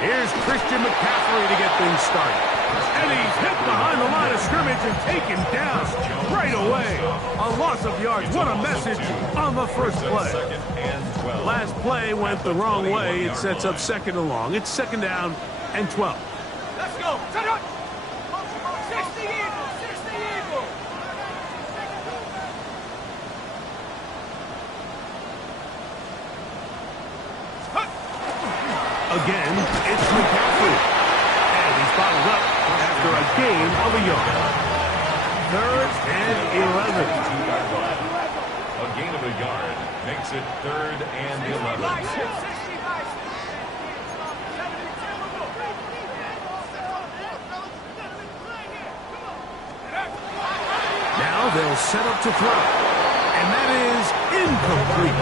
Here's Christian McCaffrey to get things started. And he's hit behind the line of scrimmage and taken down right away. A loss of yards. What a message on the first play. Last play went the wrong way. It sets up second and long. It's second down and 12. Let's go. 60 Eagles. 60 Eagles. Again, it's McCaffrey. And he's bottled up after a gain of a yard. Third and 11. A gain of a yard makes it third and 11. Now they'll set up to throw. And that is incomplete.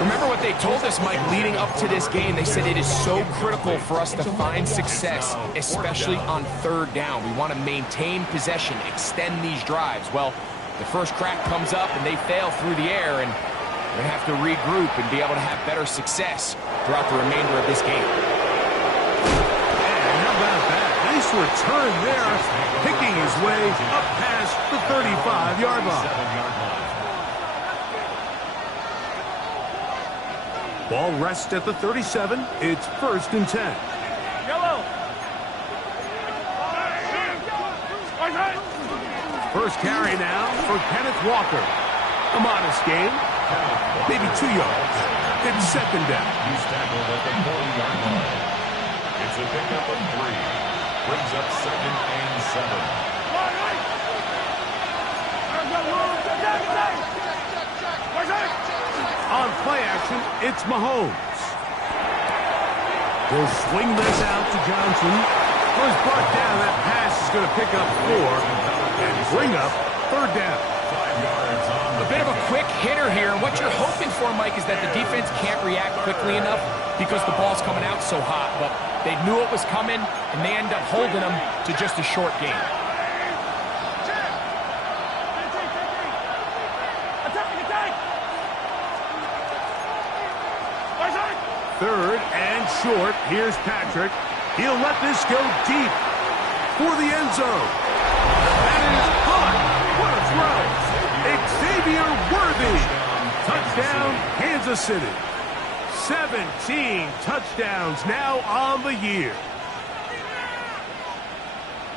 Remember what they told us, Mike, leading up to this game. They said it is so critical for us to find success, especially on third down. We want to maintain possession, extend these drives. Well, the first crack comes up and they fail through the air, and we're going to have to regroup and be able to have better success throughout the remainder of this game. And how about that? Nice return there, picking his way up past the 35-yard line. Ball rests at the 37. It's first and 10. Yellow. First carry now for Kenneth Walker. A modest gain, maybe 2 yards. It's second down. He's tackled at the 40-yard line. It's a pickup of 3. Brings up second and 7. On play action, it's Mahomes. He'll swing this out to Johnson. Was brought down. That pass is going to pick up 4 and bring up third down. 5 yards on A bit of a quick hitter here, and what you're hoping for, Mike, is that the defense can't react quickly enough because the ball's coming out so hot. But they knew it was coming, and they end up holding them to just a short game. Third and short. Here's Patrick. He'll let this go deep for the end zone. That is caught. What a throw. Xavier Worthy. Touchdown, Kansas City. 17 touchdowns now on the year.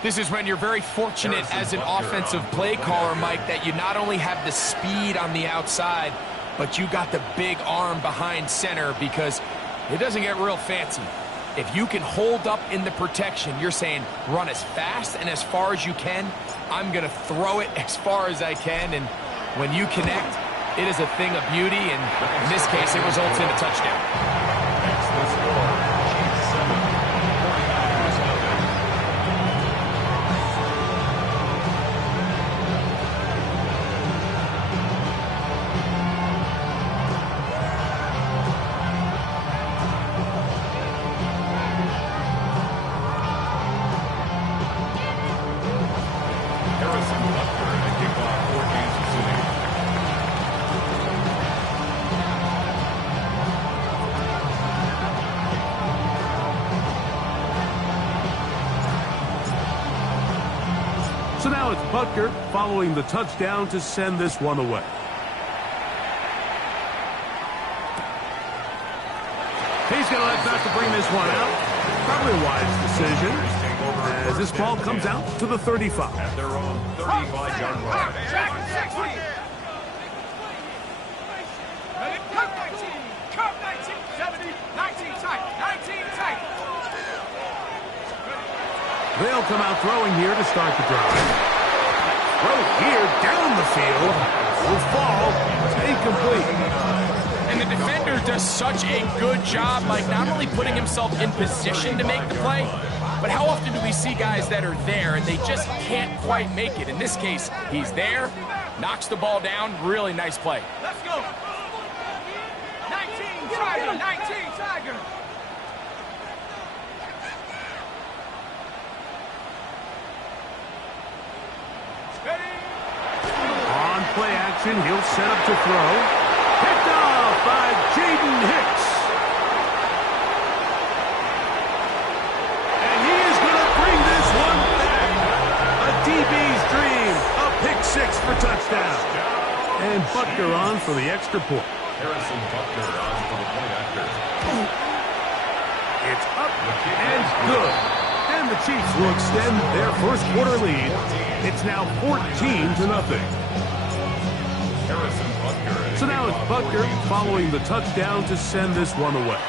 This is when you're very fortunate as an offensive play caller, Mike, that you not only have the speed on the outside, but you got the big arm behind center, because it doesn't get real fancy. If you can hold up in the protection, you're saying run as fast and as far as you can. I'm going to throw it as far as I can, and when you connect, it is a thing of beauty, and in this case, it results in a touchdown. That's the score. Chiefs 7, 49ers nothing. So now it's Butker following the touchdown to send this one away. He's going to let Butker bring this one out. Probably a wise decision as this ball comes out to the 35. At their own 35-yard line. Cup 19, 70, 19 tight, 19 tight. They'll come out throwing here to start the drive. Throw here down the field. Will fall. Incomplete. And the defender does such a good job, like not only putting himself in position to make the play, but how often do we see guys that are there and they just can't quite make it? In this case, he's there, knocks the ball down. Really nice play. Let's go. 19 Tiger, 19 Tiger. On play action, he'll set up to throw. Picked off by Jaden Hicks. And Butker on for the extra point. Harrison Butker on for the point after. It's up and good. And the Chiefs will extend their first quarter lead. It's now 14-0. Harrison Butker. So now it's Butker following the touchdown to send this one away.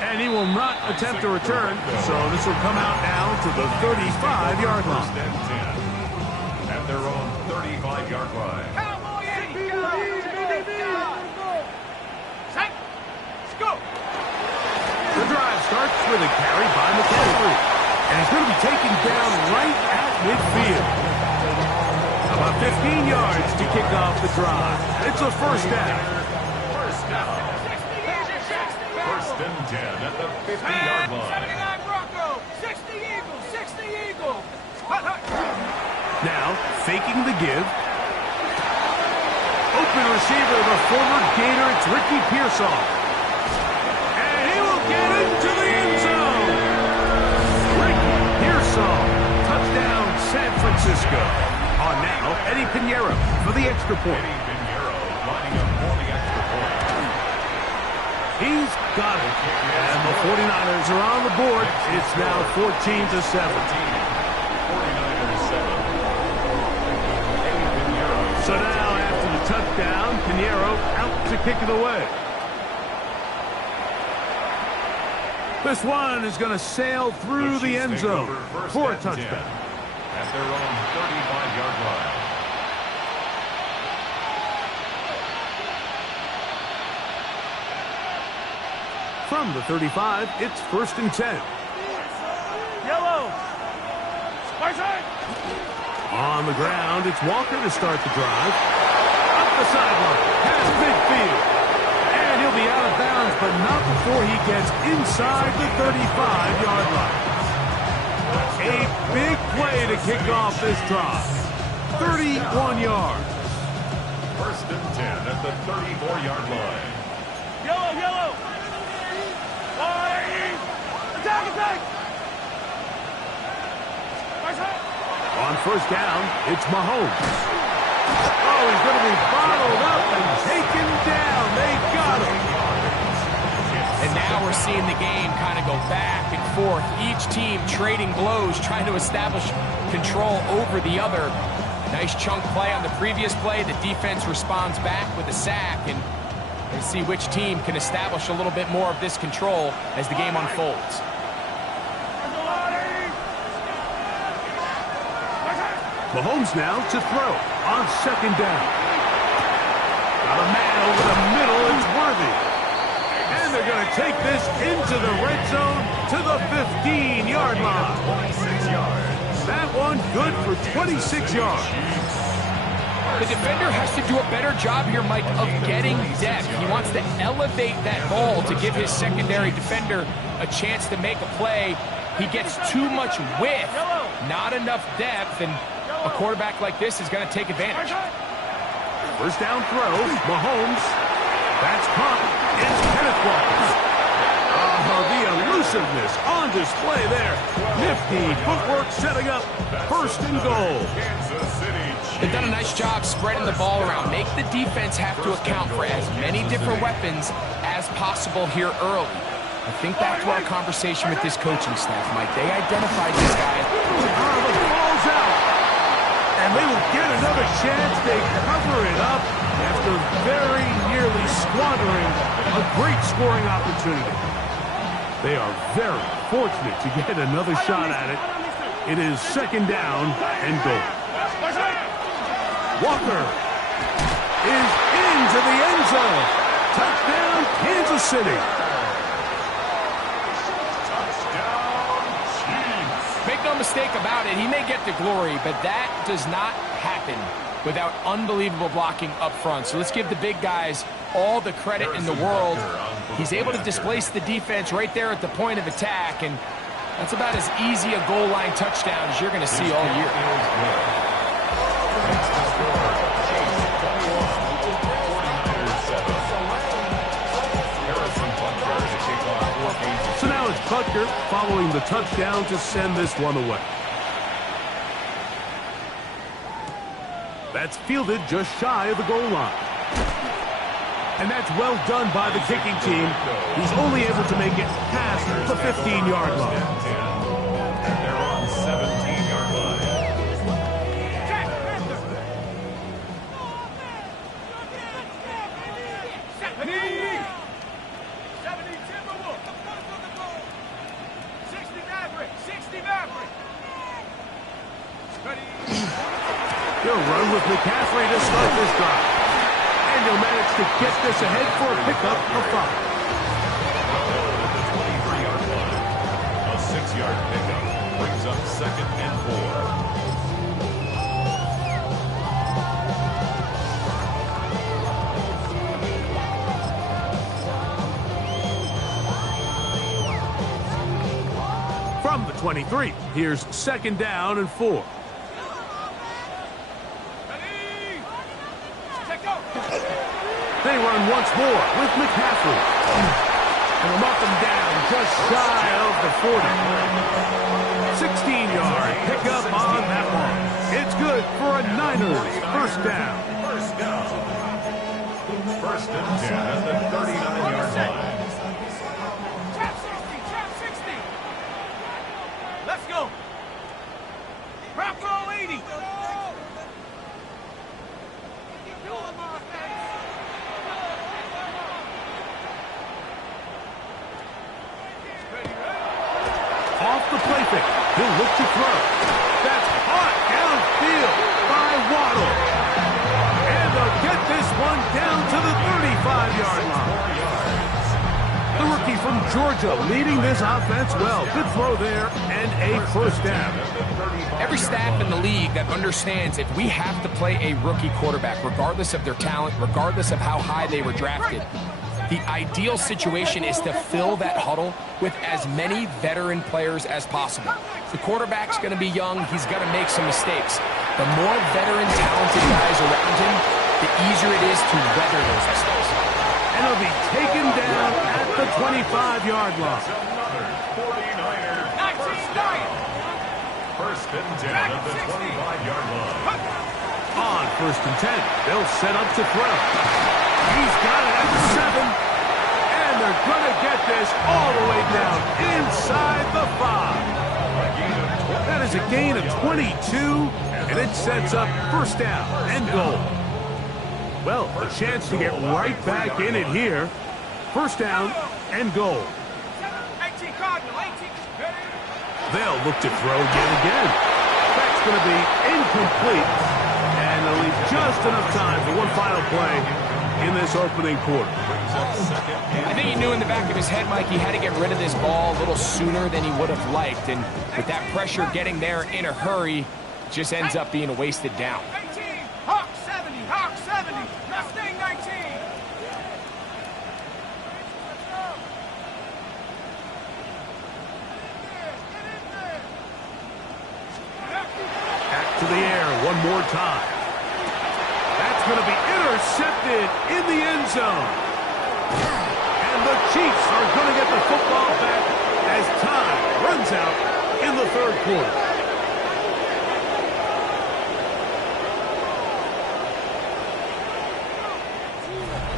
And he will not attempt a return, so this will come out now to the 35-yard line. First and 10 at their own 35-yard line. Cowboy Eddie, go! Set, let's go! The drive starts with a carry by McCaffrey. And he's going to be taken down right at midfield. About 15 yards to kick off the drive. It's a first down. First down. First and 10 at the 50-yard line. 79 Bronco, 60 Eagles, 60 Eagles. Now, faking the give. Open receiver, the former Gator, it's Ricky Pearsall. And he will get into the end zone. Ricky Pearsall, touchdown San Francisco. On now, Eddie Pinheiro for the extra point. Eddie Pinheiro lining up for the extra point. He's got it. And the 49ers are on the board. It's now 14-7. 49ers 7. Eddie Pinheiro. So now, after the touchdown, Pinheiro out to kick it away. This one is going to sail through the end zone for a touchdown. At their own 35-yard line. From the 35, it's first and 10. Yellow. Spicer. On the ground, it's Walker to start the drive. Up the sideline, past midfield. And he'll be out of bounds, but not before he gets inside the 35-yard line. A big play to kick off this drive. 31 yards. First and 10 at the 34-yard line. Yellow, yellow. Attack, attack. On first down, it's Mahomes. Oh, he's going to be bottled up and taken down. They got him. And now we're seeing the game kind of go back and forth. Each team trading blows, trying to establish control over the other. Nice chunk play on the previous play. The defense responds back with a sack, and we'll see which team can establish a little bit more of this control as the game unfolds. Mahomes now to throw on second down. Got a man over the middle. It's Worthy. And they're going to take this into the red zone to the 15-yard line. 26 yards. That one good for 26 yards. The defender has to do a better job here, Mike, of getting depth. He wants to elevate that ball to give his secondary defender a chance to make a play. He gets too much width, not enough depth, and a quarterback like this is going to take advantage. First down throw, Mahomes. That's caught. It's Kenneth Walker. Oh, the elusiveness on display there. Nifty footwork setting up first and goal. Kansas City They've done a nice job spreading the ball around. Make the defense have to account for as many different weapons as possible here early. I think back to our conversation with this coaching staff, Mike. They identified this guy. Oh, the ball's out. And they will get another chance. They cover it up after very nearly squandering a great scoring opportunity. They are very fortunate to get another shot at it. It is second down and goal. Walker is into the end zone. Touchdown, Kansas City. Make no mistake about it, he may get the glory, but that does not happen without unbelievable blocking up front. So let's give the big guys all the credit in the world. He's able to displace the defense right there at the point of attack, and that's about as easy a goal line touchdown as you're going to see all year. So now it's Butker following the touchdown to send this one away. That's fielded just shy of the goal line. And that's well done by the kicking team. He's only able to make it past the 15-yard line. And they're on 17-yard line. He'll run with McCaffrey to start this drive. And he'll manage to get this ahead for a pickup of 5. At the 23-yard line. A 6-yard pickup brings up 2nd and 4. From the 23, here's 2nd down and 4. They run once more with McCaffrey. And will knock him down just shy of the 40. 16-yard pickup on that one. It's good for a Niners first down. First and 10 at the 39-yard line. Trap 60. Let's go. Prop roll 80. Off the play fake. He'll look to throw. That's hot downfield by Waddle. And they'll get this one down to the 35-yard line. The rookie from Georgia leading this offense well. Good throw there and a first down. Every staff in the league that understands if we have to play a rookie quarterback, regardless of their talent, regardless of how high they were drafted, the ideal situation is to fill that huddle with as many veteran players as possible. The quarterback's going to be young. He's going to make some mistakes. The more veteran, talented guys around him, the easier it is to weather those mistakes. And he'll be taken down at the 25-yard line. Another 49er. 19-9. First and 10 at the 25-yard line. On first and 10, they'll set up to throw. He's got it at the 7. And they're going to get this all the way down inside the 5. That is a gain of 22, and it sets up first down and goal. Well, a chance to get right back in it here. First down and goal. 18 Cardinal, 18. They'll look to throw yet again. That's going to be incomplete. And they'll leave just enough time for one final play in this opening quarter. I think he knew in the back of his head, Mike, he had to get rid of this ball a little sooner than he would have liked. And with that pressure getting there in a hurry, just ends up being a wasted down. 18. Hawk 70. Hawk 70. Mustang 19. Back to the air one more time. That's going to be intercepted in the end zone. And the Chiefs are going to get the football back as time runs out in the third quarter.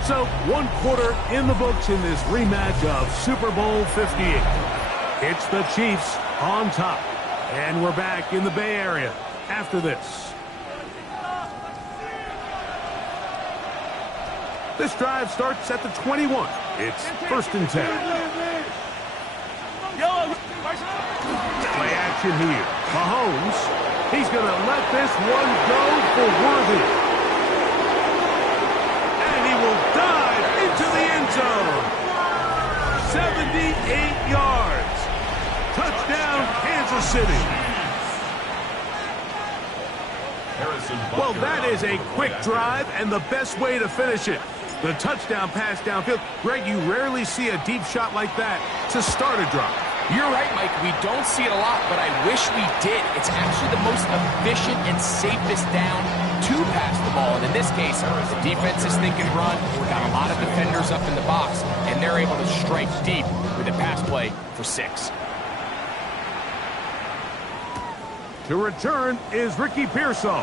So, one quarter in the books in this rematch of Super Bowl 58. It's the Chiefs on top. And we're back in the Bay Area after this. This drive starts at the 21. It's first and 10. Play action here. Mahomes, he's going to let this one go for Worthy. And he will dive into the end zone. 78 yards. Touchdown, Kansas City. Well, that is a quick drive and the best way to finish it. The touchdown pass downfield. Greg, you rarely see a deep shot like that to start a drive. You're right, Mike. We don't see it a lot, but I wish we did. It's actually the most efficient and safest down to pass the ball. And in this case, the defense is thinking run. We've got a lot of defenders up in the box, and they're able to strike deep with a pass play for 6. To return is Ricky Pearsall.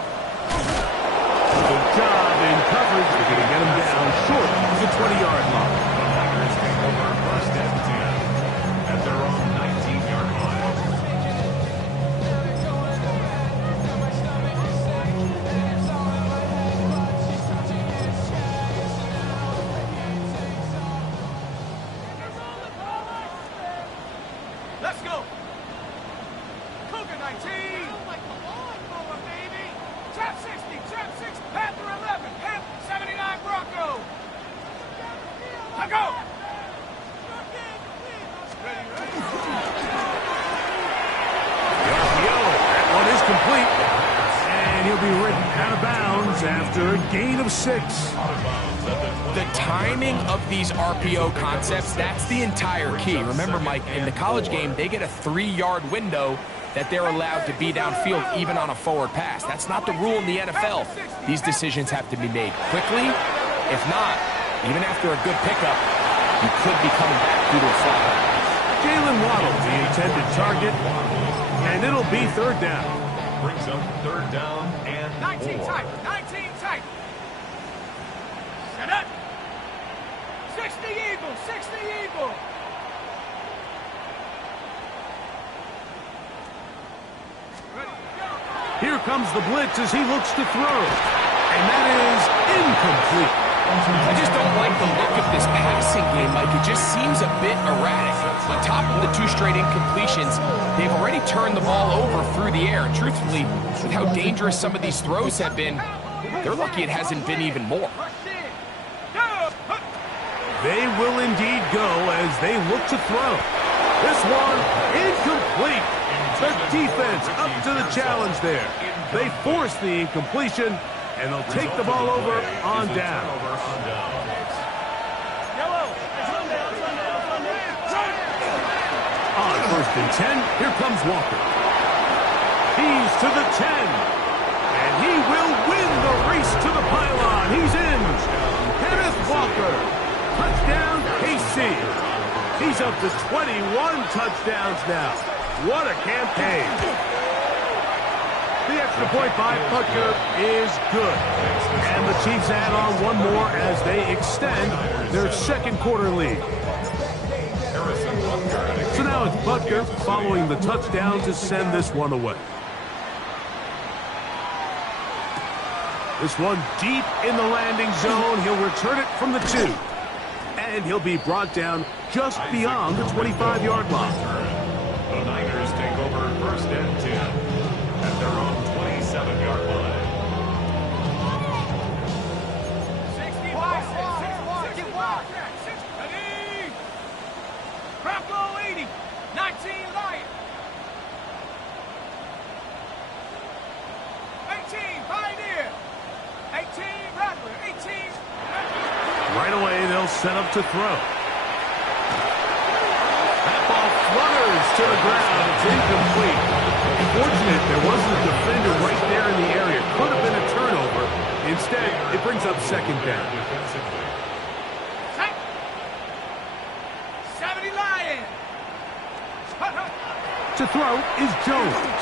Good job in coverage. They're going to get him down short of the 20-yard line. The Niners take over first and 10 at their own 19-yard line. Let's go. Cougar 19. Lawnmower, baby. Trap 60, trap 6, Panther 11, Panther 79 Bronco. Let go. The RPO. That one is complete. And he'll be written out of bounds after a gain of 6. The timing of these RPO concepts, that's the entire key. Remember, Mike, in the college game, they get a 3-yard window that they're allowed to be downfield even on a forward pass. That's not the rule in the NFL. These decisions have to be made quickly. If not, even after a good pickup, you could be coming back due to a flag. Jalen Waddle, the intended target, and it'll be third down. Brings up third down and 19 4. tight, 19 tight. Set up. 60 Eagle, 60 Eagle. Here comes the blitz as he looks to throw. And that is incomplete. I just don't like the look of this passing game, Mike. It just seems a bit erratic. On top of the 2 straight incompletions, they've already turned the ball over through the air. And truthfully, with how dangerous some of these throws have been, they're lucky it hasn't been even more. They will indeed go as they look to throw. This one, incomplete. The defense up to the challenge there. They force the incompletion, and they'll take the ball over on down. On first and 10, here comes Walker. He's to the 10, and he will win the race to the pylon. He's in. Kenneth Walker. Touchdown, KC. He's up to 21 touchdowns now. What a campaign. The extra point by Butker is good. And the Chiefs add on one more as they extend their second quarter lead. So now it's Butker following the touchdown to send this one away. This one deep in the landing zone. He'll return it from the 2. And he'll be brought down just beyond the 25-yard line. The Niners take over first and 10 at their own 27-yard line. 65, 61, 60. Bronco 80, 19 Lion. 18 Pioneer. 18 Rattler. 18. Right away, they'll set up to throw. That ball flutters to the ground. It's incomplete. Fortunate there wasn't a defender right there in the area. Could have been a turnover. Instead, it brings up second down. 70 Lion. To throw is Jones.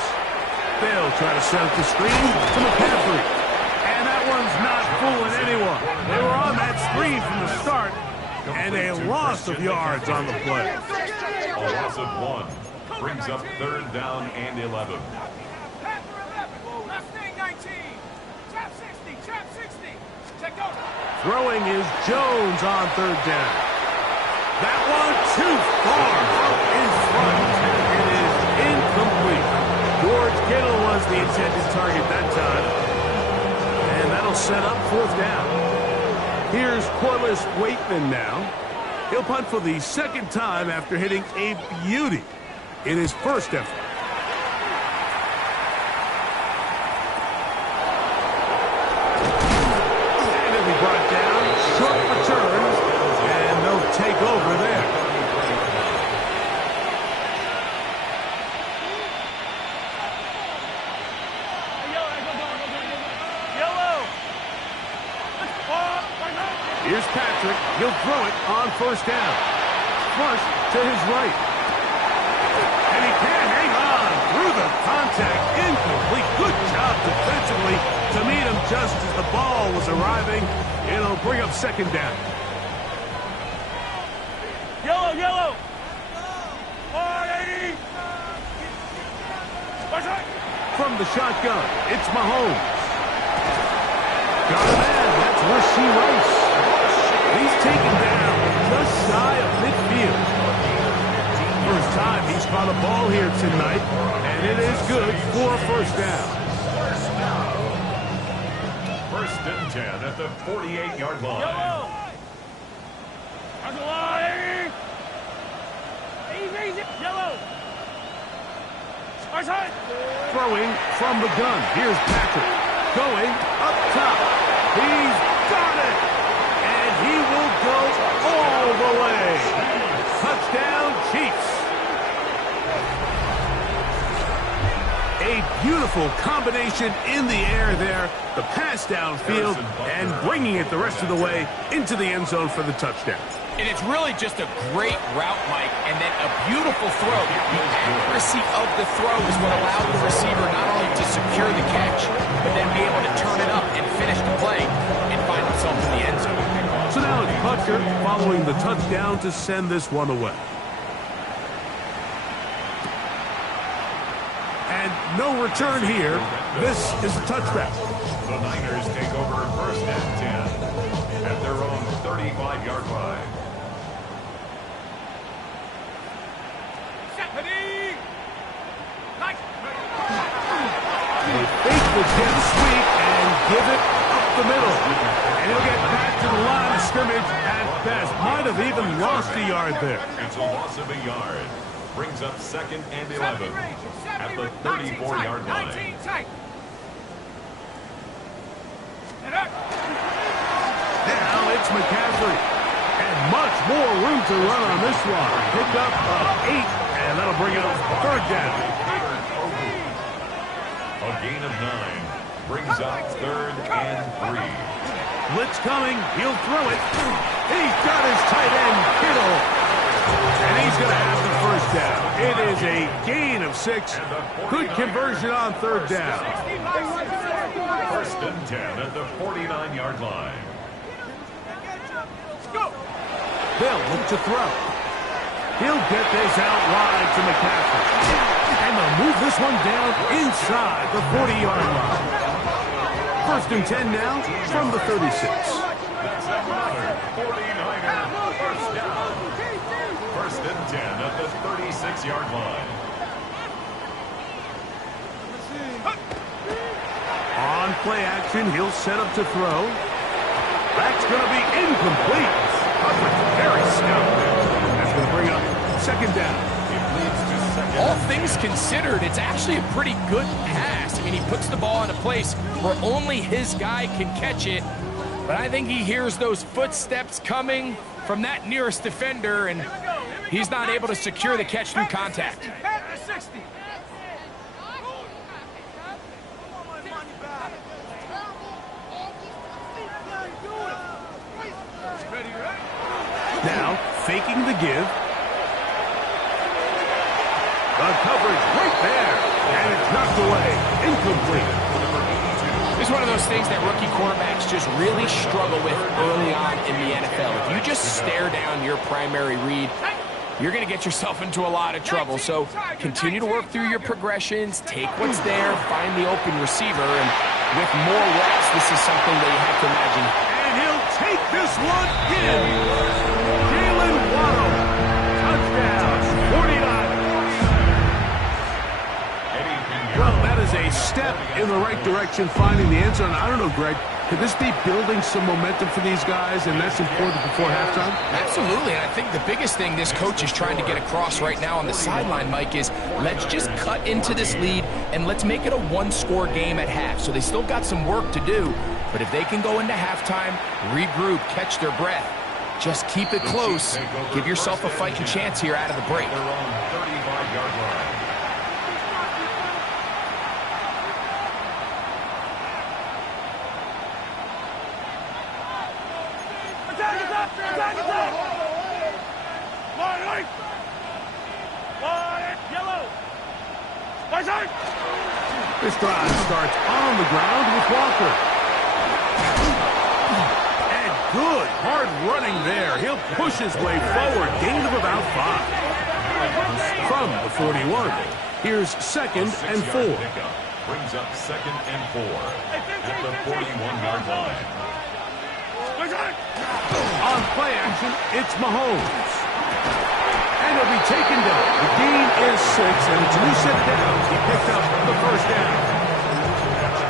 They'll try to set up the screen to McCaffrey. And that one's not fooling anyone. They were on that screen from the start, and a loss of yards on the play. A loss of 1 brings up third down and 11. Panther 11. Mustang 19. Trap 60. Trap 60. Check over. Throwing is Jones on third down. That one too far out in front. It is incomplete. George Kittle was the intended target that time. And that'll set up fourth down. Here's Corliss Waitman now. He'll punt for the second time after hitting a beauty in his first effort. And he'll be brought down. Short return. And they'll take over there. Here's Patrick. He'll throw it on first down. Flush to his right. And he can't hang on through the contact. Incomplete. Good job defensively. defensively to meet him just as the ball was arriving. It'll bring up second down. Yellow, yellow. 180. From the shotgun, it's Mahomes. Got a man, that's Rasheed Rice. He's taken down just shy of midfield. First time he's caught a ball here tonight, and it is good for a first down. First and 10 at the 48-yard line. Yellow. On the line. Easy. Yellow. Throwing from the gun. Here's Patrick. Going up top. He's got it. And he will go all the way. Touchdown, Chiefs. A beautiful combination in the air there. The pass downfield and bringing it the rest of the way into the end zone for the touchdown. And it's really just a great route, Mike, and then a beautiful throw. The accuracy of the throw is what allowed the receiver not only to secure the catch, but then be able to turn it up and finish the play and find himself in the end zone. So now it's Butker following the touchdown to send this one away. And no return here. This is a touchback. The Niners take over first and 10 at their own 35-yard line. They fake the jet sweep and give it up the middle. And he'll get back to the line of scrimmage at best. Might have even lost a yard there. It's a loss of a yard. Brings up second and 11 at the 34-yard line. Now it's McCaffrey. And much more room to run on this one. Pick up 8, and that'll bring it up third down. A gain of 9 brings up third and 3. Blitz coming. He'll throw it. He's got his tight end, Kittle. And he's going to have the first down. It is a gain of 6. Good conversion on third down. First and 10 at the 49-yard line. They'll look to throw. He'll get this out wide to McCaffrey. And they'll move this one down inside the 40-yard line. First and 10 now from the 36. That's another 49er first down. First and 10 at the 36-yard line. On play action, he'll set up to throw. That's going to be incomplete. Very stout. That's going to bring up second down. All things considered, it's actually a pretty good pass. I mean, he puts the ball in a place where only his guy can catch it. But I think he hears those footsteps coming from that nearest defender, and he's not able to secure the catch through contact. Now, faking the give. The coverage right there. And it's knocked away. Incomplete. It's one of those things that rookie quarterbacks just really struggle with early on in the NFL. If you just stare down your primary read, you're going to get yourself into a lot of trouble. So continue to work through your progressions, take what's there, find the open receiver, and with more reps, this is something that you have to imagine. And he'll take this one in. Jalen Waddle. Touchdown. 49. Well, that is a step in the right direction, finding the end zone. I don't know, Greg, could this be building some momentum for these guys, and that's important before halftime? Absolutely, and I think the biggest thing this coach is trying to get across right now on the sideline, Mike, is let's just cut into this lead, and let's make it a one-score game at half. So they still got some work to do, but if they can go into halftime, regroup, catch their breath, just keep it close, give yourself a fighting chance here out of the break. They're on 35-yard line. This drive starts on the ground with Walker. And good hard running there. He'll push his way forward. Gain of about 5. From the 41, here's 2nd and 4. Brings up 2nd and 4 at the 41-yard line. On play action, it's Mahomes. And he'll be taken down. The gain is 6, and it's 2 set down. He picked up the first down.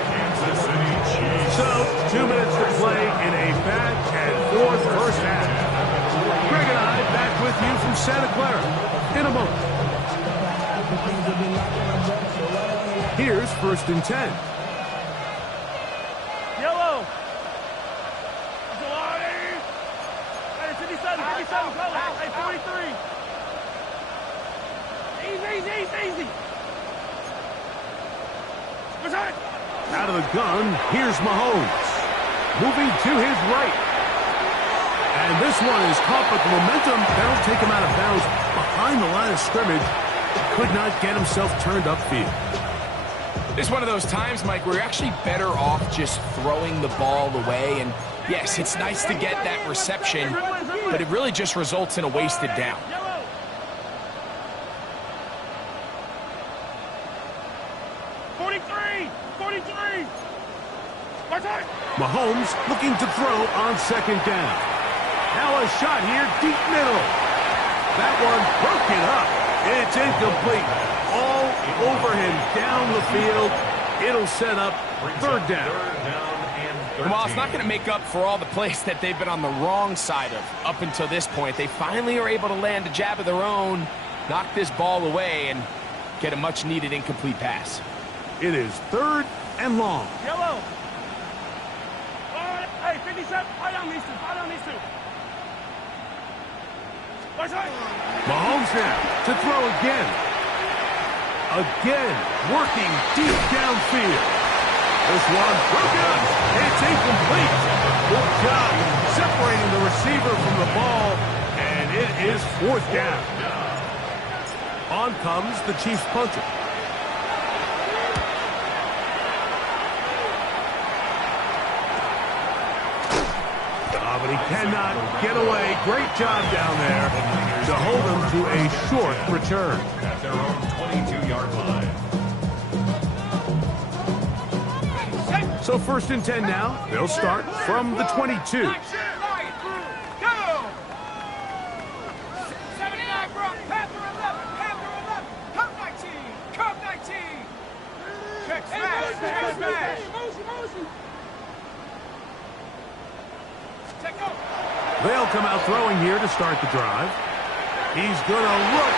Kansas City Chiefs. So, 2 minutes to play in a back-and-forth first half. Greg and I back with you from Santa Clara in a moment. Here's 1st and 10. Yellow. Hey, 57, color. Hey, 43. Easy. Out of the gun, here's Mahomes. Moving to his right. And this one is caught, but the momentum, that'll take him out of bounds behind the line of scrimmage. Could not get himself turned upfield. It's one of those times, Mike, where you're actually better off just throwing the ball away. And yes, it's nice to get that reception, but it really just results in a wasted down. 43. Mahomes looking to throw on 2nd down. Now a shot here, deep middle. That one broken up. It's incomplete. All over him down the field. It'll set up 3rd down. Well, it's not going to make up for all the plays that they've been on the wrong side of up until this point. They finally are able to land a jab of their own, knock this ball away, and get a much-needed incomplete pass. It is 3rd and long. Yellow. Hey, 57. Fight on these two. Mahomes now to throw again. Working deep downfield. This one broken up. It's incomplete. Good job separating the receiver from the ball, and it is 4th down. On comes the Chiefs punter. But he cannot get away. Great job down there to hold him to a short return. At their own 22-yard line. So 1st and 10 now. They'll start from the 22. 79, Panther 11, Cup 19. Check smash. They'll come out throwing here to start the drive. He's going to look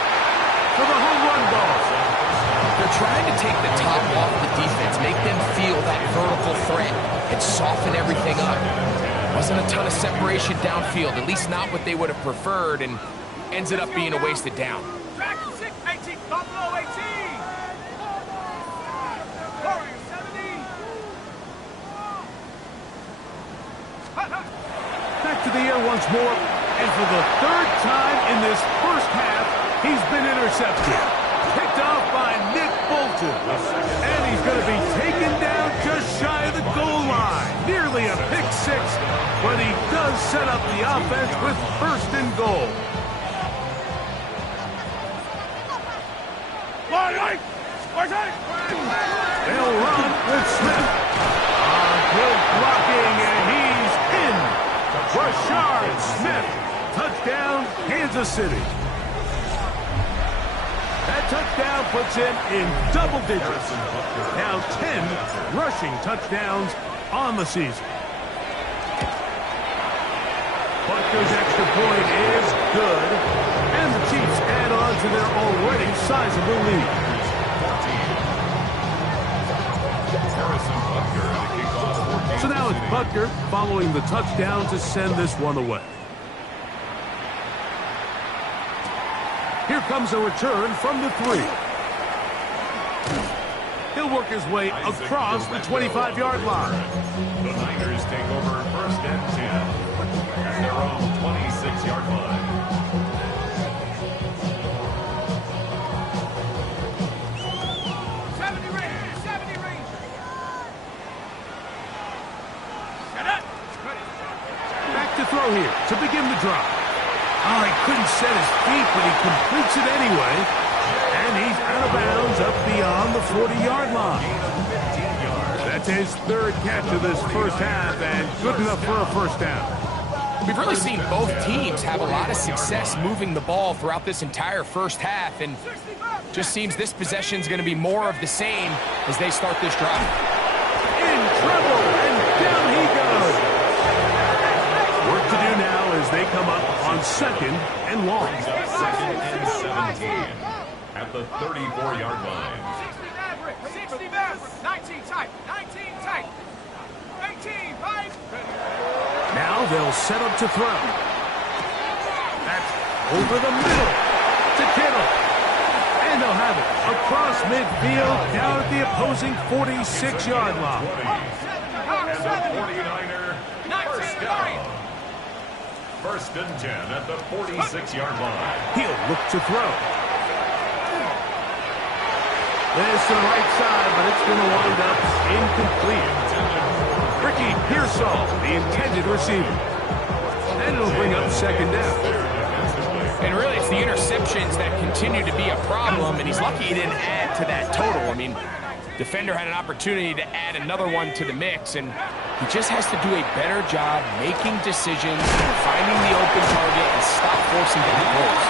for the home run ball. They're trying to take the top off the defense, make them feel that vertical threat, and soften everything up. Wasn't a ton of separation downfield, at least not what they would have preferred, and ends it up being a wasted down. Track 6, 18, Buffalo 18. Warrior 70. Back to the air once more, and for the 3rd time in this first half, he's been intercepted. Picked off by Nick Bolton. And he's going to be taken down just shy of the goal line. Nearly a pick 6, but he does set up the offense with 1st and goal. They'll run with Smith. Good blocking, and he's in. Rashard Smith. Touchdown, Kansas City. That touchdown puts him in double digits. Now 10 rushing touchdowns on the season. Butker's extra point is good, and the Chiefs add on to their already sizable lead. So now it's Butker following the touchdown to send this one away. Here comes a return from the 3. He'll work his way across the 25-yard line. The Niners take over 1st and 10 at their own 26-yard line. the drop. Oh, he couldn't set his feet, but he completes it anyway. And he's out of bounds up beyond the 40-yard line. That's his third catch of this first half, and good enough for a first down. We've really seen both teams have a lot of success moving the ball throughout this entire first half, and just seems this possession is going to be more of the same as they start this drive. In trouble, and down he goes. Work to do now as they come up on second and long. Second and 17 at the 34-yard line. 60 Maverick, 19 tight, 19 tight, 18 5. Now they'll set up to throw. That's over the middle to Kittle. And they'll have it across midfield down at the opposing 46-yard line. And the 49er first down. First and 10 at the 46-yard line. He'll look to throw. This to the right side, but it's going to wind up incomplete. Ricky Pearsall, the intended receiver. And it'll bring up second down. And really, it's the interceptions that continue to be a problem, and he's lucky he didn't add to that total. I mean, defender had an opportunity to add another one to the mix, and he just has to do a better job making decisions, finding the open target, and stop forcing down goals.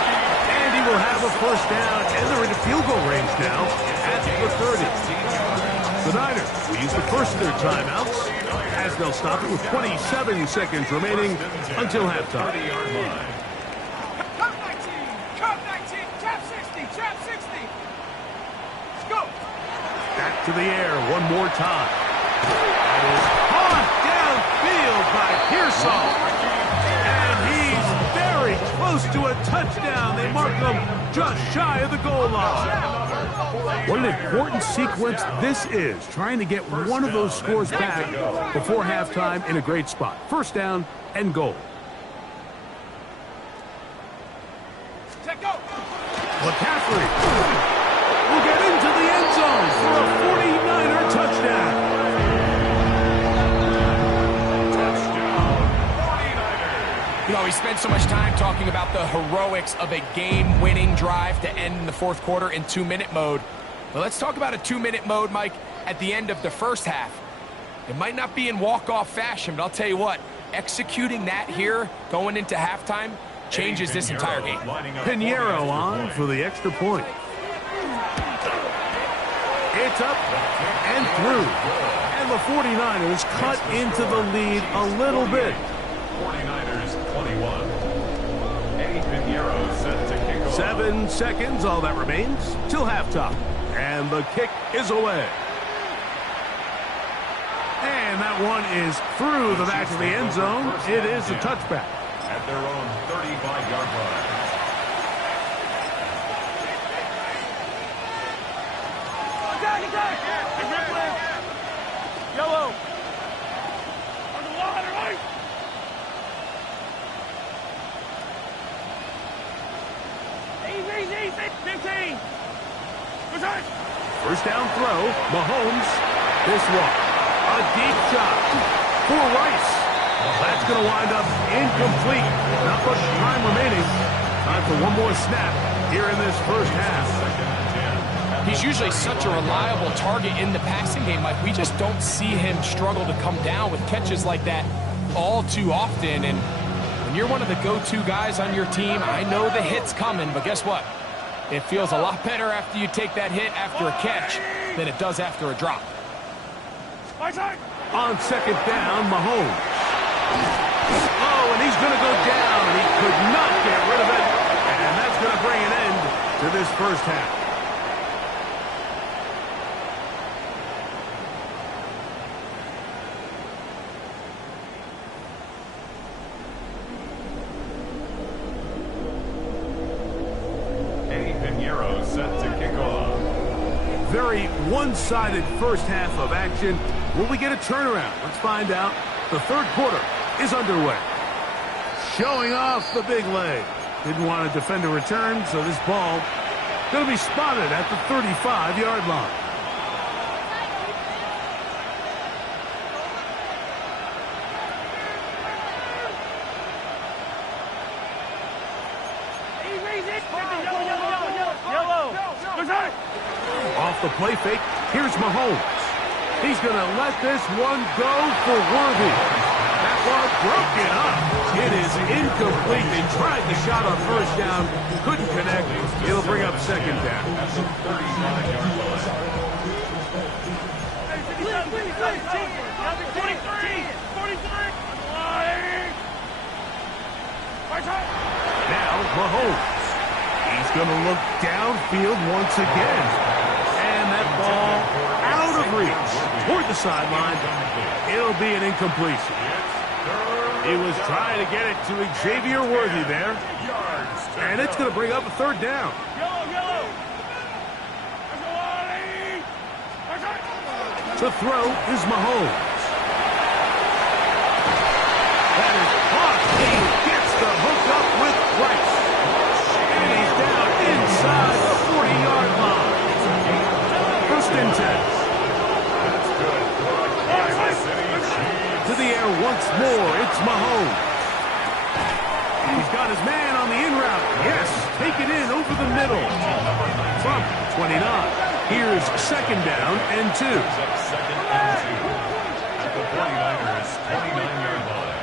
And he will have a first down, and they're into field goal range now at the 30. The Niners will use the first of their timeouts as they'll stop it with 27 seconds remaining until halftime. Cup 19, trap 60, trap 60. Let's go. Back to the air one more time. That is caught downfield by Pearsall. And he's very close to a touchdown. They mark him just shy of the goal line. What an important sequence this is, trying to get one of those scores back before halftime in a great spot. First down and goal. McCaffrey will get into the end zone for a 49er touchdown. You know, we spent so much time talking about the heroics of a game-winning drive to end in the fourth quarter in 2-minute mode. But let's talk about a 2-minute mode, Mike, at the end of the first half. It might not be in walk-off fashion, but I'll tell you what, executing that here going into halftime changes this entire game. Pinheiro on for the extra point. It's up and through. And the 49ers cut into the lead a little bit. 49ers 21. Eddie Pinheiro set to kick off. 7 seconds, all that remains, till halftime. And the kick is away. And that one is through the back of the end zone. It is a touchback. At their own 35-yard line. Yellow. On the water, right? Easy, 15. First down throw, Mahomes. This one, a deep shot for Rice. That's going to wind up incomplete. Not much time remaining. Time for one more snap here in this first half. He's usually such a reliable target in the passing game, Mike. We just don't see him struggle to come down with catches like that all too often. And when you're one of the go-to guys on your team, I know the hit's coming, but guess what? It feels a lot better after you take that hit after a catch than it does after a drop. On second down, Mahomes. Oh, and he's going to go down. He could not get rid of it. And that's going to bring an end to this first half. Eddie Pinheiro set to kick off. Very one-sided first half of action. Will we get a turnaround? Let's find out. The third quarter is underway. Showing off the big leg. Didn't want to defend a return, so this ball going to be spotted at the 35-yard line. Off the play fake, here's Mahomes. He's going to let this one go for Worthy. That ball broken up. It is incomplete. They tried the shot on first down, couldn't connect. It'll bring up second down. Now Mahomes. He's going to look downfield once again. And that ball out of reach toward the sideline. It'll be an incompletion. He was trying to get it to Xavier Worthy there. And it's going to bring up a third down. The throw is Mahomes. That is caught. He gets the hook up with Price. And he's down inside the 40-yard line. First and 10. To the air once more. It's Mahomes. He's got his man on the in route. Yes, take it in over the middle. From 29. Here's second down and 2. Second and 2. At the 49ers, 29-yard line.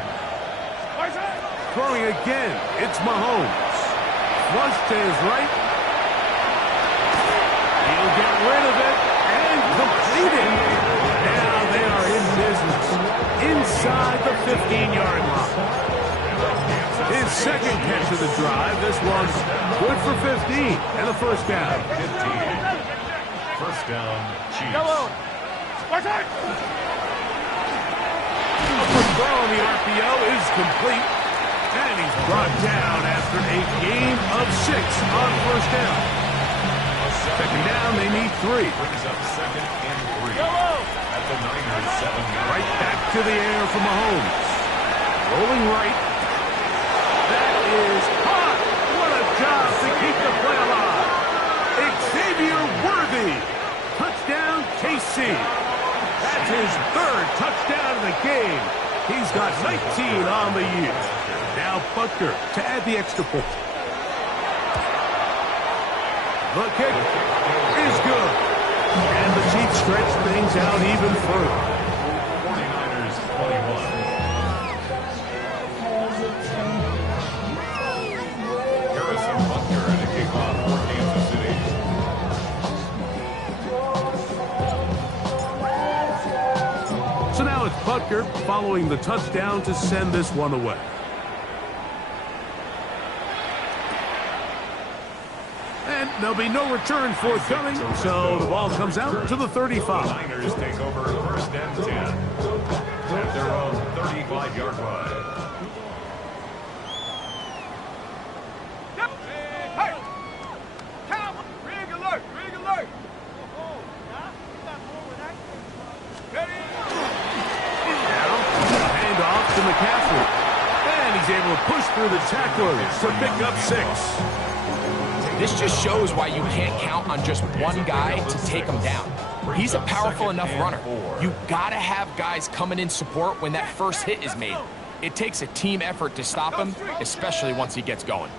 Throwing again. It's Mahomes. Flush to his right. He'll get rid of it and complete it. Now they are in business. Inside the 15-yard line. His second catch of the drive. This one's good for 15 and a first down. 15. First down, Chiefs. The throw on the RPO is complete. And he's brought down after a game of 6 on first down. Second down, they need 3. Brings up second and 3. At the Niners, 7. Right back to the air for Mahomes. Rolling right. That is hot. What a job to keep the play alive. Xavier Worthy. Touchdown, KC. That's his 3rd touchdown of the game. He's got 19 on the year. Now Butker to add the extra point. The kick is good. And the Chiefs stretch things out even further. 49ers, 21. Harrison Butker and a kickoff for Kansas City. So now it's Butker following the touchdown to send this one away. And there'll be no return forthcoming, so the ball comes out to the 35. The Niners take over first and 10 at their own 35-yard line. To McCaffrey. And he's able to push through the tacklers to pick up 6. This just shows why you can't count on just one guy to take him down. He's a powerful enough runner. You gotta have guys coming in support when that first hit is made. It takes a team effort to stop him, especially once he gets going.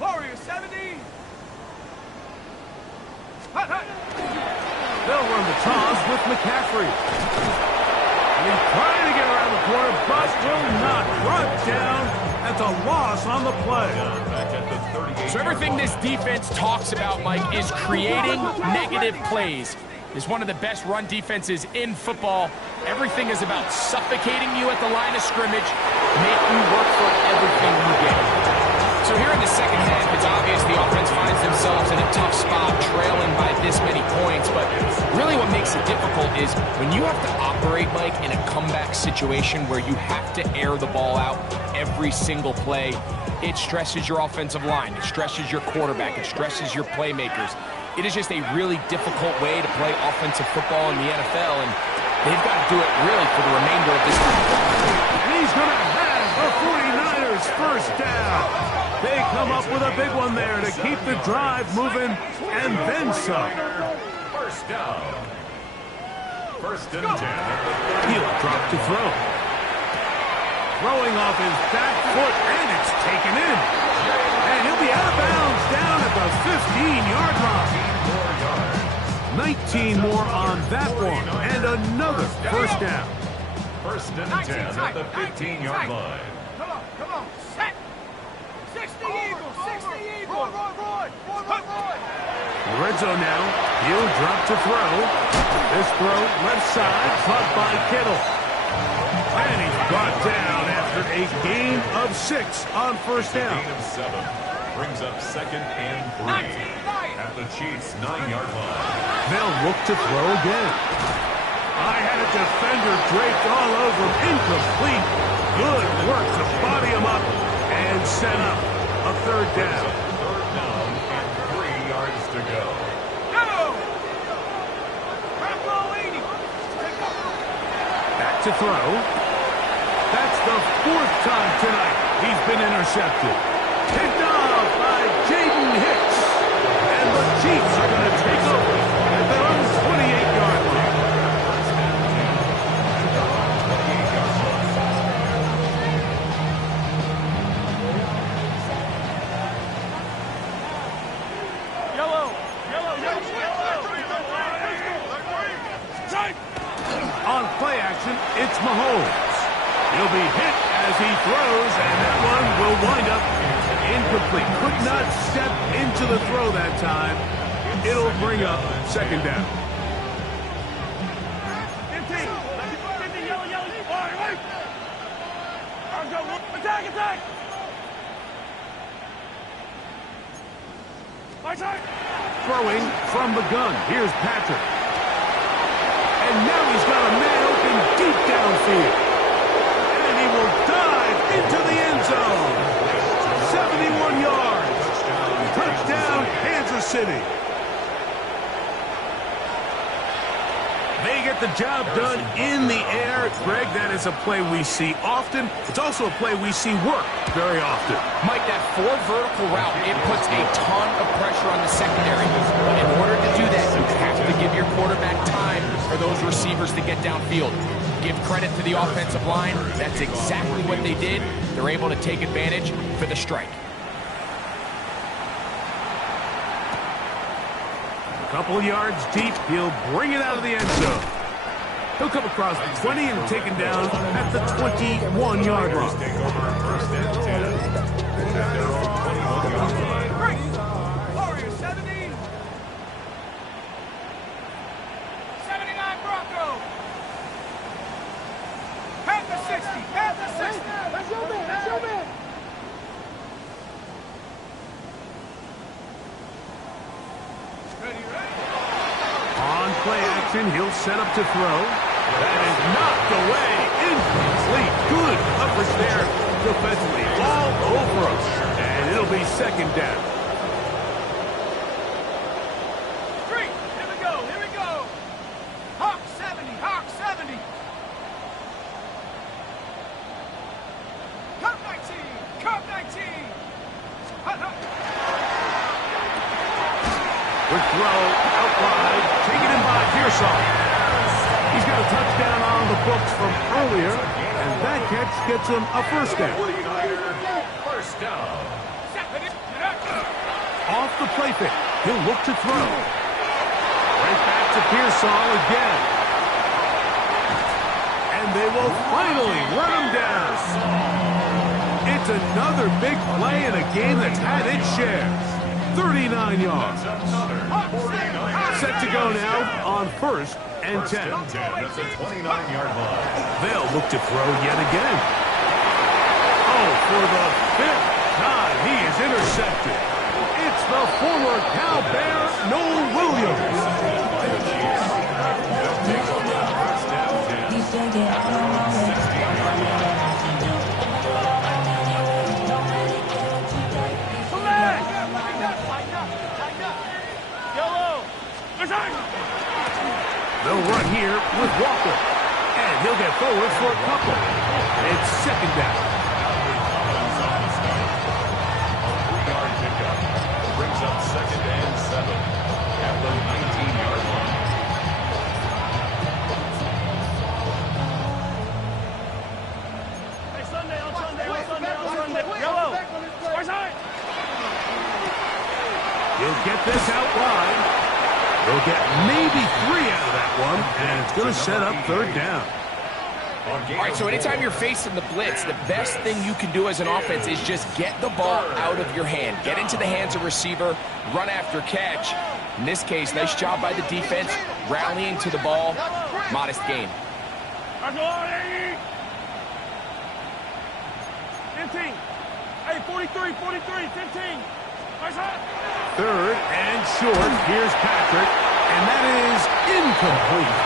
Warrior 70. They'll run the toss with McCaffrey. And he's trying to get around the corner, but will not. Brought down at the loss on the play. Back at the 38. So everything this defense talks about, Mike, is creating negative plays. It's one of the best run defenses in football. Everything is about suffocating you at the line of scrimmage, make you work for everything you get. So here in the second half, it's obvious the offense finds themselves in a tough spot, trailing by this many points. But really what makes it difficult is when you have to operate, Mike, in a comeback situation where you have to air the ball out every single play, it stresses your offensive line, it stresses your quarterback, it stresses your playmakers. It is just a really difficult way to play offensive football in the NFL, and they've got to do it really for the remainder of this time. He's going to have the 49ers first down. They come up with a big one there to keep the drive moving, and then some. First down. First and 10. He'll drop to throw. Throwing off his back foot, and it's taken in. And he'll be out of bounds down at the 15-yard line. 19 more on that one, and another first down. First and 10 at the 15-yard line. Come on, set. 60 Eagles, 60 Eagles. Roy. Red zone now. He'll drop to throw. This throw left side, caught by Kittle. And he's brought down after a gain of 6 on first down. Gain of 7 brings up second and 3 at the Chiefs' 9-yard line. They'll look to throw again. I had a defender draped all over him. Incomplete. Good work to body him up and set up a third down. Third down and 3 yards to go. Back to throw. That's the 4th time tonight he's been intercepted. Picked off by Jaden Hicks. And the Chiefs are going to take over at their own 28-yard line. On play action, it's Mahomes. He'll be hit as he throws, and that one will wind up incomplete. Could not step into the throw that time. It'll bring up second down. Throwing from the gun. Here's Patrick. And now he's got a man open deep downfield. And he will dive into the end zone. 71 yards. Touchdown, Kansas City. They get the job done in the air. Greg, that is a play we see often. It's also a play we see work very often. Mike, that 4 vertical route, it puts a ton of pressure on the secondary. But in order to do that, you have to give your quarterback time for those receivers to get downfield. Give credit to the offensive line. That's exactly what they did. They're able to take advantage for the strike. A couple yards deep, he'll bring it out of the end zone. He'll come across the 20 and taken down at the 21-yard line. Take over first and 10 at their own 21-yard line. Warriors 70. 79 Broncos. Panther 60. Panther 60. That's your man. That's your man. Ready. On play action, he'll set up to throw. That is knocked away. Incomplete. Good coverage there defensively. All over us. And it'll be second down. Here we go. Here we go. Hawk 70. Hawk 70. Cup 19. Cup 19. Hut, hut. Good throw out wide. Taken in by Pearsall. He's got a touchdown on the books from earlier, and that catch gets him a first down. 49er, first down. Off the play fake. He'll look to throw. Right back to Pearsall again. And they will finally run him down. It's another big play in a game that's had its share. 39 yards. Set to go now on first and 10. First and 10 at the 29-yard line. They'll look to throw yet again. Oh, for the 5th time, he is intercepted. It's the former Cal Bear, Noel Williams. He's taking They'll run here with Walker. And he'll get forward for a couple. It's second down. A 3-yard pickup brings up second and 7 at the 19-yard line. Hey, Sunday. He'll get this out wide. He'll get maybe 3 out of that one, and it's going to set up third down. All right, so anytime you're facing the blitz, the best thing you can do as an offense is just get the ball out of your hand. Get into the hands of receiver, run after catch. In this case, nice job by the defense, rallying to the ball. Modest gain. 15. Hey, 43, 43, 15. Third and short. Here's Patrick, and that is incomplete.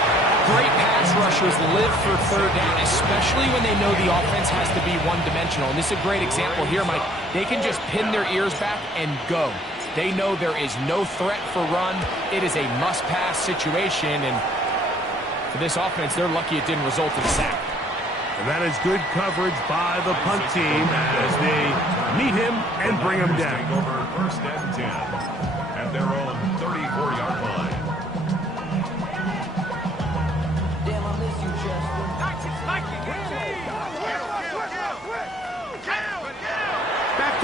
Great pass rushers live for third down, especially when they know the offense has to be one-dimensional. And this is a great example here, Mike. They can just pin their ears back and go. They know there is no threat for run. It is a must-pass situation, and for this offense, they're lucky it didn't result in a sack. And that is good coverage by the punt team as they meet him and bring him down. Over first and 10 at their own 34-yard line. Damn, I miss you, Justin. Back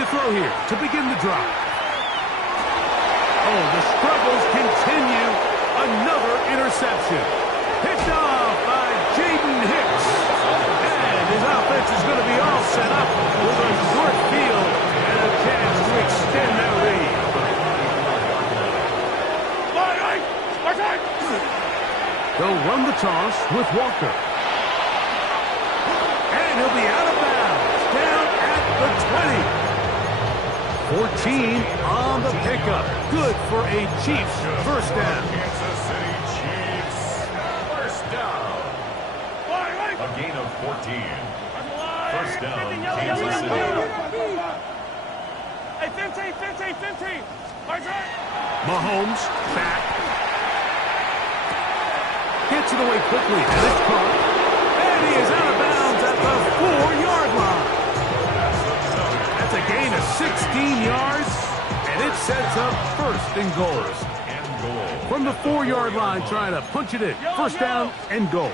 to throw here to begin the drive. Oh, the struggles continue. Another interception. Picked off by Jaden Hicks. And his offense is going to be all set up with a short field and a chance to extend their lead. They'll run the toss with Walker. And he'll be out of bounds, down at the 20. 14 on the pickup. Good for a Chiefs first down. Kansas City Chiefs. First down. A gain of 14. First down, Kansas City. Hey, 15, 15, 15. Mahomes back. Gets it away quickly, and it's caught. And he is out of bounds at the 4-yard line. That's a gain of 16 yards, and it sets up first and goal. From the 4-yard line, trying to punch it in. First down and goal.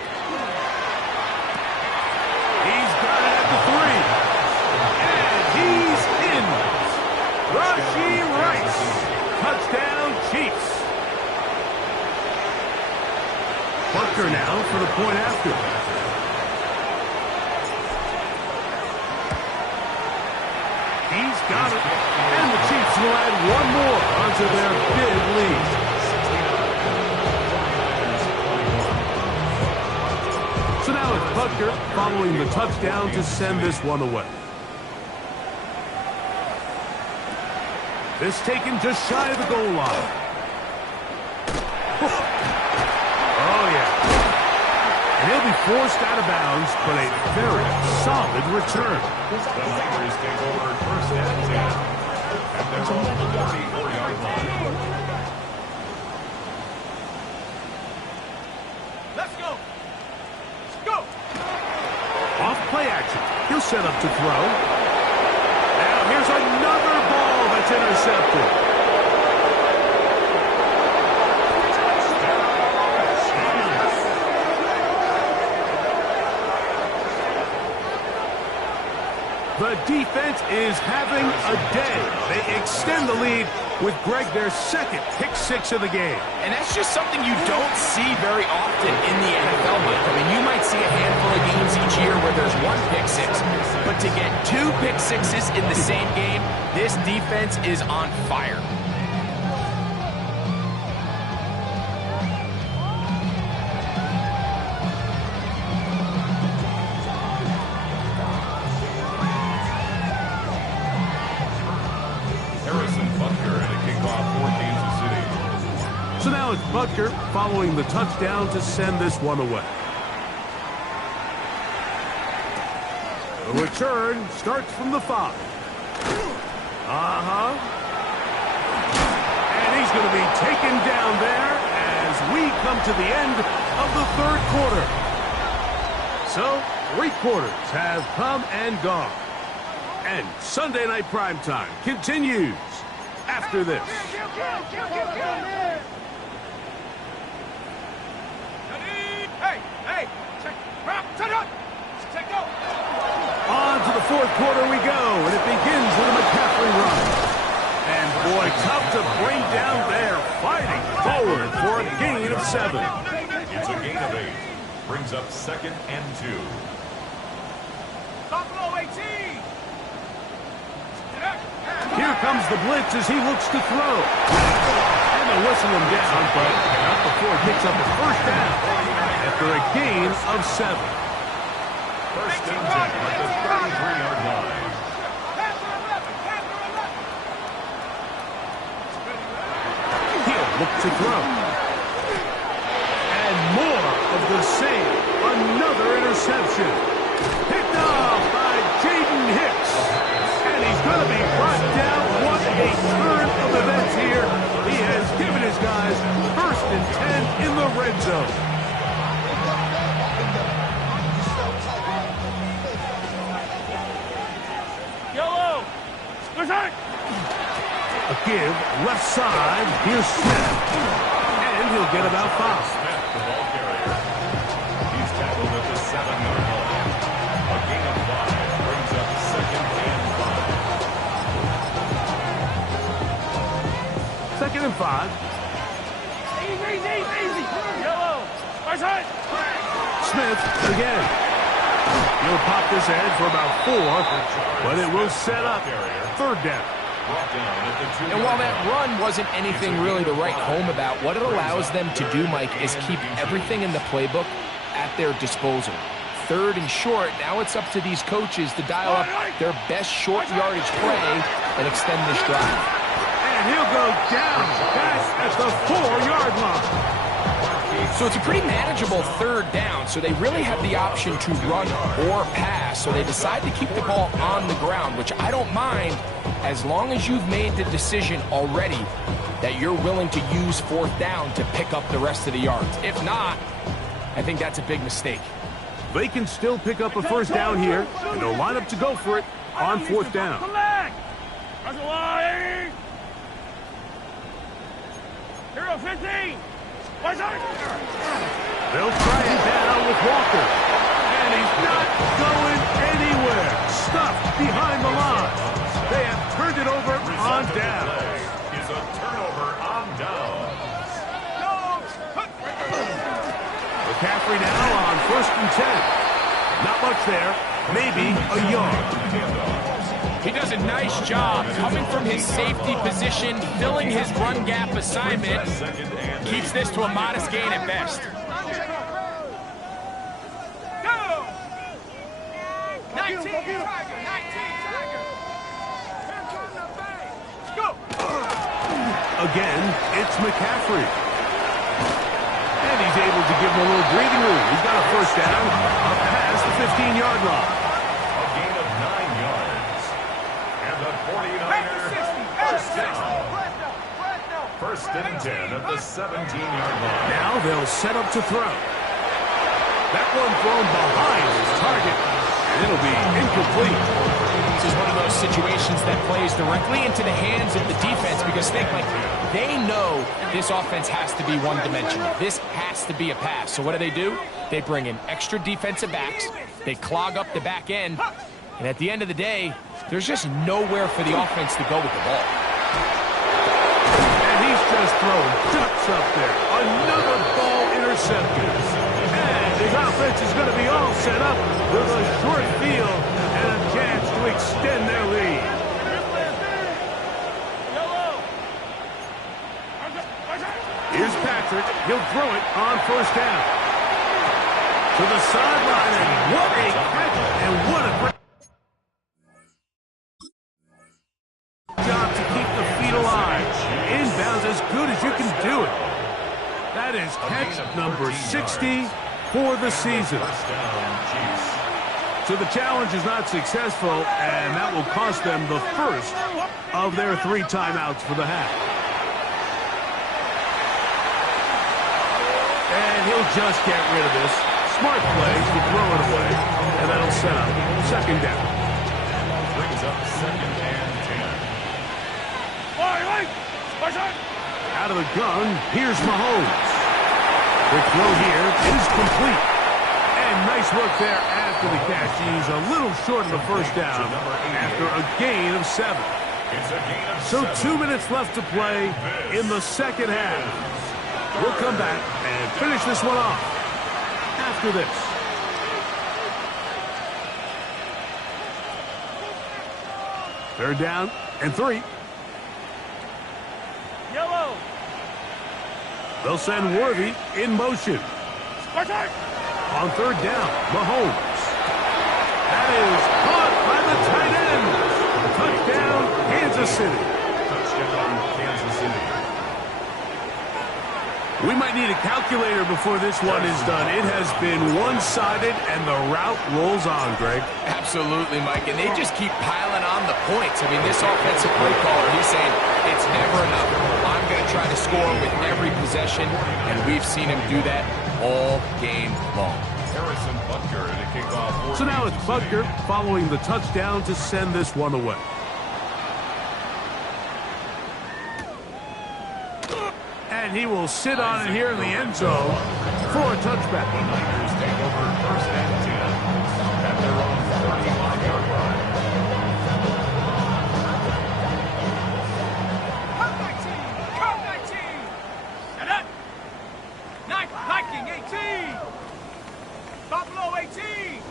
He's got it at the 3. And he's in. Rashee Rice. Touchdown, Chiefs. Butker now for the point after. He's got it. And the Chiefs will add one more onto their big lead. So now it's Butker following the touchdown to send this one away. This taken just shy of the goal line. Oh, yeah. And he'll be forced out of bounds, but a very solid return. The Lakers take over first and 10 at their own 44-yard line. Let's go. Go. Off play action. He'll set up to throw. Now here's another ball that's intercepted. The defense is having a day. They extend the lead with Greg their second pick-6 of the game. And that's just something you don't see very often in the NFL, Mike. I mean, you might see a handful of games each year where there's one pick-6, but to get 2 pick-6s in the same game, this defense is on fire. So now it's Butker following the touchdown to send this one away. The return starts from the 5. And he's going to be taken down there as we come to the end of the third quarter. So 3 quarters have come and gone. And Sunday Night Primetime continues after this. On to the fourth quarter we go, and it begins with a McCaffrey run. And boy, tough to bring down there. Fighting forward for a gain of 7. It's a gain of 8. Brings up 2nd and 2. Buffalo 18. Here comes the blitz as he looks to throw. And they'll whistle him down, but not before he picks up a first down after a gain of 7. First and 10 at the 33-yard line. He'll look to throw. And more of the same. Another interception. Picked off by Jaden Hicks. And he's going to be brought down. What a turn of events here. He has given his guys 1st and 10 in the red zone. Yellow. A give, left side. Here's Smith. And he'll get about 5. Smith, the ball carrier. He's tackled at the 7-yard line. A gain of 5 brings up 2nd and 5. 2nd and 5. Easy. Yellow. My side. Smith again. He'll pop this ahead for about 4, but it will set up 3rd down. And while that run wasn't anything really to write home about, what it allows them to do, Mike, is keep everything in the playbook at their disposal. 3rd and short, now it's up to these coaches to dial up their best short yardage play and extend this drive. And he'll go down back at the 4-yard line. So it's a pretty manageable 3rd down, so they really have the option to run or pass, so they decide to keep the ball on the ground, which I don't mind as long as you've made the decision already that you're willing to use 4th down to pick up the rest of the yards. If not, I think that's a big mistake. They can still pick up a 1st down here, and they'll line up to go for it on 4th down. Hero 15. What's that? They'll try it down with Walker. And he's not going anywhere. Stuffed behind the line. They have turned it over on down. Is a turnover on downs. McCaffrey now on 1st and 10. Not much there. Maybe a yard. He does a nice job coming from his safety position, filling his run gap assignment. Keeps this to a modest gain at best. Go! 19 Tiger. 19 Tiger. Go! Again, it's McCaffrey. And he's able to give him a little breathing room. He's got a 1st down, up past the 15-yard line. A gain of 9 yards. And the 49er first down. 1st and 10 at the 17-yard line. Now they'll set up to throw. That one thrown behind his target, and it'll be incomplete. This is one of those situations that plays directly into the hands of the defense because think like they know this offense has to be one-dimensional. This has to be a pass. So what do? They bring in extra defensive backs. They clog up the back end. And at the end of the day, there's just nowhere for the offense to go with the ball. And he's just throwing ducks up there. Another ball intercepted. And his offense is going to be all set up with a short field and a chance to extend their lead. Here's Patrick. He'll throw it on 1st down. To the sideline, and what a catch, and what a great job to keep the feet alive. Inbounds as good as you can do it. That is catch number 60 for the season. So the challenge is not successful, and that will cost them the first of their 3 timeouts for the half. And he'll just get rid of this. Smart play to throw it away, and that'll set up 2nd down. Brings up 2nd and 10. Out of the gun, here's Mahomes. Quick throw here is complete. And nice work there after the catch. He's a little short of the 1st down after a gain of 7. It's a gain of So 7. 2 minutes left to play in the second half. We'll come back and finish this one off after this. Third down and 3. Yellow. They'll send Worthy in motion. On third down, Mahomes. That is caught by the tight end. Touchdown, Kansas City. Touchdown, Kansas City. We might need a calculator before this one is done. It has been one-sided, and the route rolls on, Greg. Absolutely, Mike, and they just keep piling on the points. I mean, this offensive play caller, he's saying it's never enough. I'm going to try to score with every possession, and we've seen him do that all game long. Harrison Butker to kick off. So now it's Butker following the touchdown to send this one away. And he will sit on it here in the end zone for a touchback. The Niners take over first and 10 at their own 35-yard line. Come 19. Set up. Viking 18. Buffalo 18.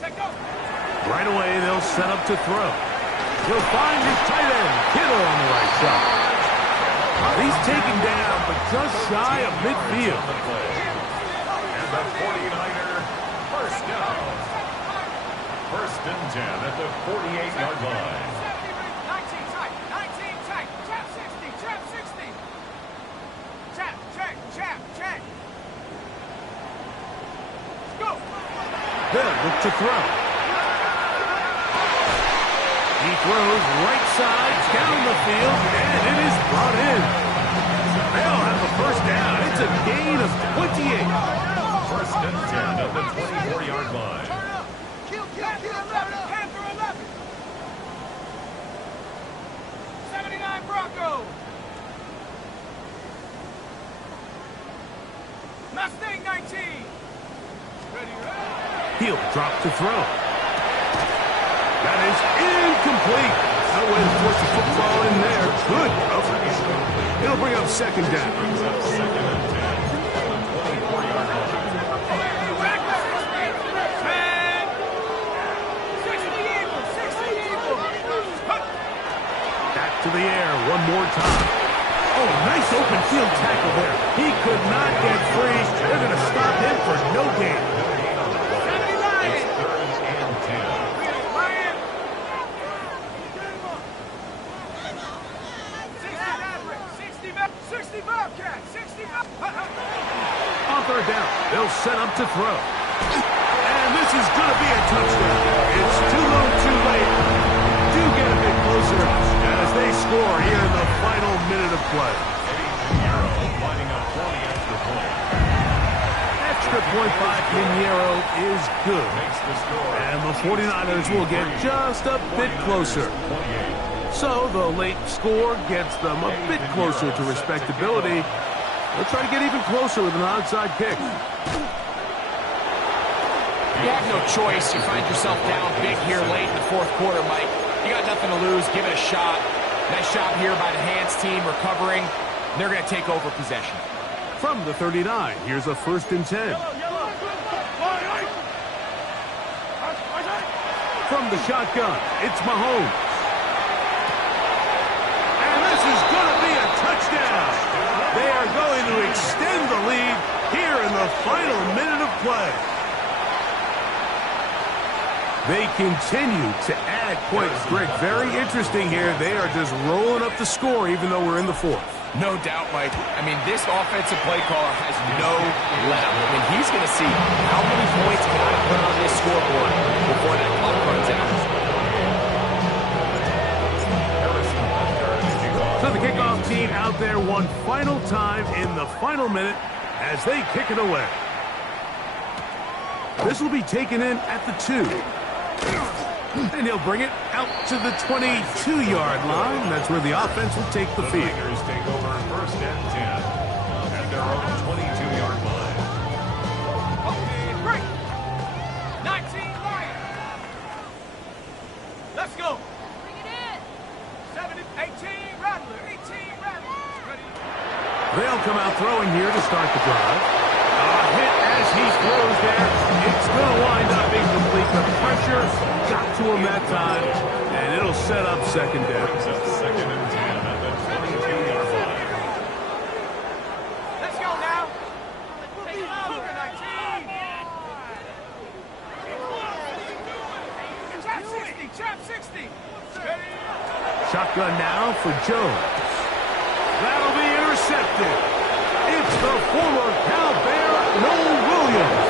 Check go. Right away, they'll set up to throw. He'll find his tight end, Kittle, on the right side. He's taken down, but just shy of midfield. And the 49er first down. First and 10 at the 48-yard line. 19 tight. 19 tight. Trap 60. Trap 60. Trap, check. Go. They'll look to throw. He throws right side down the field, and it is brought in. They'll have the first down. It's a gain of 28. First and 10 at the 24-yard line. Kill. Panther 11. 79 Broncos. Mustang 19. Ready. He'll drop to throw. That is incomplete. No way to force the football in there. Good coverage. It'll bring up second down. Second and 10 at the 24-yard line. 60 Eagles. Back to the air one more time. Oh, nice open field tackle there. He could not get free. They're going to stop him for no gain. It's third and 10. 60 Bobcat. 60 On third down, they'll set up to throw. And this is going to be a touchdown. It's too low, too late. Do get a bit closer as they score here in the final minute of play. Lining up for the extra point. Extra point by Pinheiro is good. Makes the score. And the 49ers will get just a bit closer. 28. So the late score gets them a bit closer to respectability. They'll try to get even closer with an onside kick. You have no choice. You find yourself down big here late in the fourth quarter, Mike. You got nothing to lose. Give it a shot. Nice job here by the hands team recovering. They're going to take over possession. From the 39, here's a first and 10. From the shotgun, it's Mahomes. And this is going to be a touchdown. They are going to extend the lead here in the final minute of play. They continue to add points. Greg, very interesting here. They are just rolling up the score even though we're in the fourth. No doubt, Mike. I mean, this offensive play caller has no let-up. I mean, he's going to see how many points can I put on this scoreboard before that clock runs out. So the kickoff team out there one final time in the final minute as they kick it away. This will be taken in at the 2. And he'll bring it out to the 22-yard line. That's where the offense will take the field. Tigers take over first and 10 at their own 22-yard line. Okay, break. 19 Lions. come out throwing here to start the drive. A hit as he throws there. It's going to wind up incomplete. The pressure got to him that time, and it'll set up second down. Second and 10 at the 22-yard line. Let's go now. Take it out, number 19. Trap 60, trap 60. Shotgun now for Jones. That'll be intercepted. It's the former Cal Bear, Noel Williams.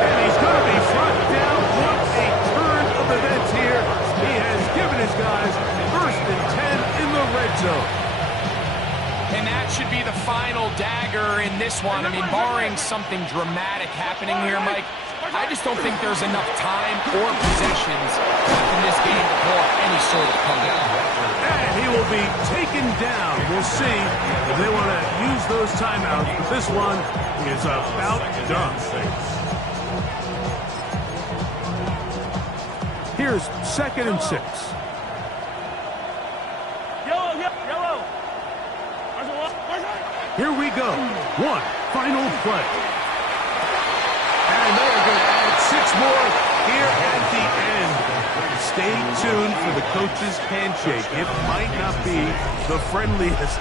And he's going to be brought down. What a turn of events here. He has given his guys first and 10 in the red zone. And that should be the final dagger in this one. I mean, barring something dramatic happening here, Mike, I just don't think there's enough time or possessions left in this game to pull off any sort of comeback. And he will be taken down. We'll see if they want to use those timeouts. But this one is about done. Here's 2nd and 6. Yellow. Here we go. One final play. And they are going to add 6 more here at the end. Stay tuned for the coach's handshake. It might not be the friendliest.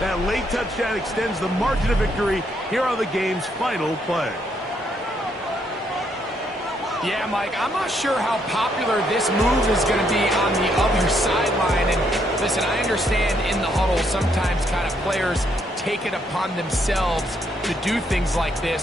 That late touchdown extends the margin of victory. Here are the game's final play. Yeah, Mike, I'm not sure how popular this move is going to be on the other sideline. And listen, I understand in the huddle sometimes kind of players take it upon themselves to do things like this.